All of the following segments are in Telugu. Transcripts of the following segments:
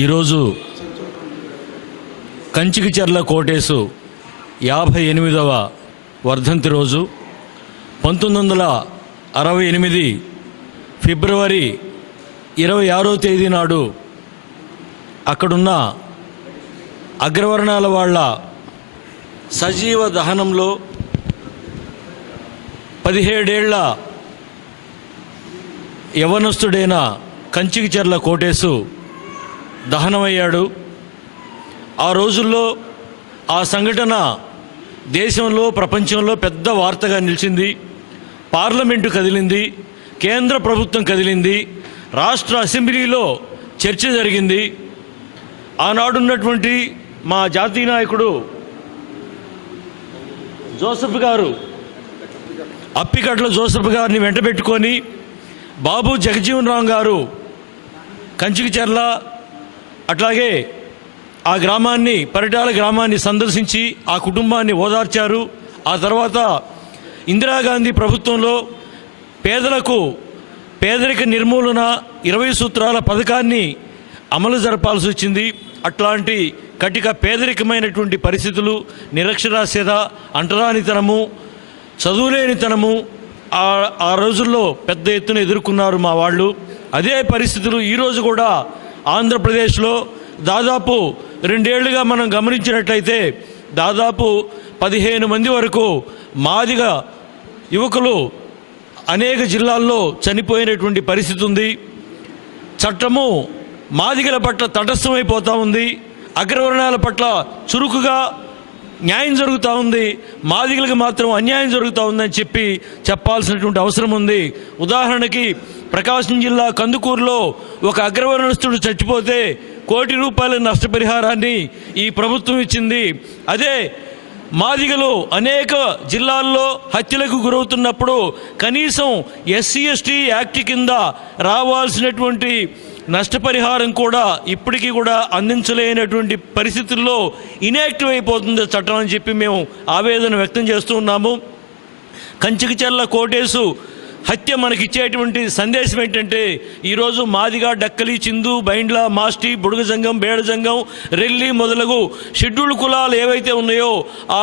ఈరోజు కంచికిచర్ల కోటేశు 58వ వర్ధంతి రోజు. 1968 ఫిబ్రవరి 26వ తేదీ నాడు అక్కడున్న అగ్రవర్ణాల వాళ్ళ సజీవ దహనంలో 17 ఏళ్ల యవనస్తుడైన కంచికిచర్ల కోటేశు దహనమయ్యాడు. ఆ రోజుల్లో ఆ సంఘటన దేశంలో ప్రపంచంలో పెద్ద వార్తగా నిలిచింది. పార్లమెంటు కదిలింది, కేంద్ర ప్రభుత్వం కదిలింది, రాష్ట్ర అసెంబ్లీలో చర్చ జరిగింది. ఆనాడున్నటువంటి మా జాతీయ నాయకుడు జోసెఫ్ గారు, అప్పికట్ల జోసెఫ్ గారిని వెంటబెట్టుకొని బాబు జగజీవన్ రామ్ గారు కంచికిచర్ల అట్లాగే ఆ గ్రామాన్ని, పరిటాల గ్రామాన్ని సందర్శించి ఆ కుటుంబాన్ని ఓదార్చారు. ఆ తర్వాత ఇందిరాగాంధీ ప్రభుత్వంలో పేదలకు పేదరిక నిర్మూలన 20 సూత్రాల పథకాన్ని అమలు జరపాల్సి వచ్చింది. అట్లాంటి కటిక పేదరికమైనటువంటి పరిస్థితులు, నిరక్షరాస్యత, అంటరానితనము, చదువులేనితనము ఆ రోజుల్లో పెద్ద ఎత్తున ఎదుర్కొన్నారు మా వాళ్ళు. అదే పరిస్థితులు ఈరోజు కూడా ఆంధ్రప్రదేశ్లో దాదాపు 2 ఏళ్లుగా మనం గమనించినట్లయితే దాదాపు 15 మంది వరకు మాదిగ యువకులు అనేక జిల్లాల్లో చనిపోయినటువంటి పరిస్థితి ఉంది. చట్టము మాదిగల పట్ల తటస్థమైపోతూ ఉంది. అగ్రవర్ణాల పట్ల చురుకుగా న్యాయం జరుగుతూ ఉంది, మాదిగలకు మాత్రం అన్యాయం జరుగుతూ ఉందని చెప్పాల్సినటువంటి అవసరం ఉంది. ఉదాహరణకి ప్రకాశం జిల్లా కందుకూరులో ఒక అగ్రవర్ణస్తుడు చచ్చిపోతే 1 కోటి రూపాయల నష్టపరిహారాన్ని ఈ ప్రభుత్వం ఇచ్చింది. అదే మాదిగలు అనేక జిల్లాల్లో హత్యలకు గురవుతున్నప్పుడు కనీసం SC/ST యాక్ట్ కింద రావాల్సినటువంటి నష్టపరిహారం కూడా ఇప్పటికీ కూడా అందించలేనటువంటి పరిస్థితుల్లో ఇన్యాక్టివ్ అయిపోతుంది చట్టం అని చెప్పి మేము ఆవేదన వ్యక్తం చేస్తూ ఉన్నాము. కంచికిచర్ల కోటేశు హత్య మనకిచ్చేటువంటి సందేశం ఏంటంటే, ఈరోజు మాదిగ, డక్కలి, చిందు, బైండ్ల, మాస్టి, బుడుగజంగం, బేడజంగం, రెల్లి మొదలగు షెడ్యూల్డ్ కులాలు ఏవైతే ఉన్నాయో ఆ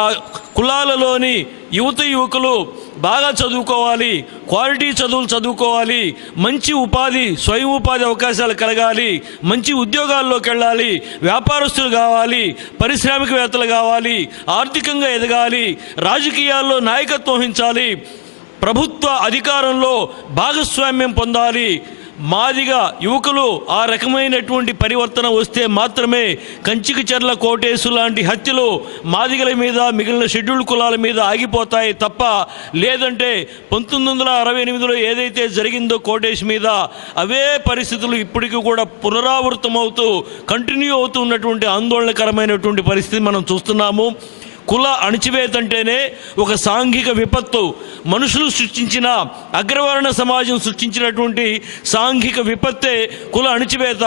కులాలలోని యువకులు బాగా చదువుకోవాలి, క్వాలిటీ చదువులు చదువుకోవాలి, మంచి ఉపాధి, స్వయం ఉపాధి అవకాశాలు కలగాలి, మంచి ఉద్యోగాల్లోకి వెళ్ళాలి, వ్యాపారస్తులు కావాలి, పారిశ్రామికవేత్తలు కావాలి, ఆర్థికంగా ఎదగాలి, రాజకీయాల్లో నాయకత్వం వహించాలి, ప్రభుత్వ అధికారంలో భాగస్వామ్యం పొందాలి. మాదిగ యువకులు ఆ రకమైనటువంటి పరివర్తన వస్తే మాత్రమే కంచికిచర్ల కోటేశు లాంటి హత్యలు మాదిగల మీద, మిగిలిన షెడ్యూల్డ్ కులాల మీద ఆగిపోతాయి తప్ప, లేదంటే 1968లో ఏదైతే జరిగిందో కోటేశు మీద అవే పరిస్థితులు ఇప్పటికీ కూడా పునరావృతమవుతూ కంటిన్యూ అవుతూ ఉన్నటువంటి ఆందోళనకరమైనటువంటి పరిస్థితి మనం చూస్తున్నాము. కుల అణచివేత అంటేనే ఒక సాంఘిక విపత్తు. మనుషులు సృష్టించిన, అగ్రవర్ణ సమాజం సృష్టించినటువంటి సాంఘిక విపత్తే కుల అణచివేత.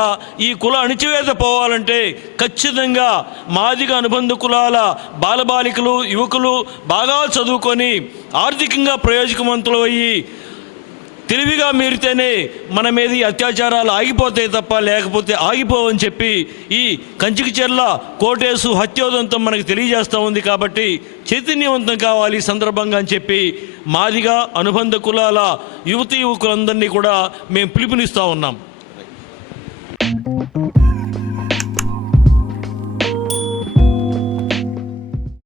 ఈ కుల అణచివేత పోవాలంటే ఖచ్చితంగా మాదిగ అనుబంధ కులాల బాలబాలికలు, యువకులు బాగా చదువుకొని ఆర్థికంగా ప్రయోజకవంతులు అయ్యి తెలివిగా మీరితేనే మన మీద ఈ అత్యాచారాలు ఆగిపోతాయి తప్ప లేకపోతే ఆగిపోవని చెప్పి ఈ కంచికిచర్ల కోటేశు హత్యోదంతం మనకు తెలియజేస్తూ ఉంది. కాబట్టి చైతన్యవంతం కావాలి ఈ సందర్భంగా అని చెప్పి మాదిగ అనుబంధ కులాల యువతీ యువకులందరినీ కూడా మేము పిలుపునిస్తూ ఉన్నాం.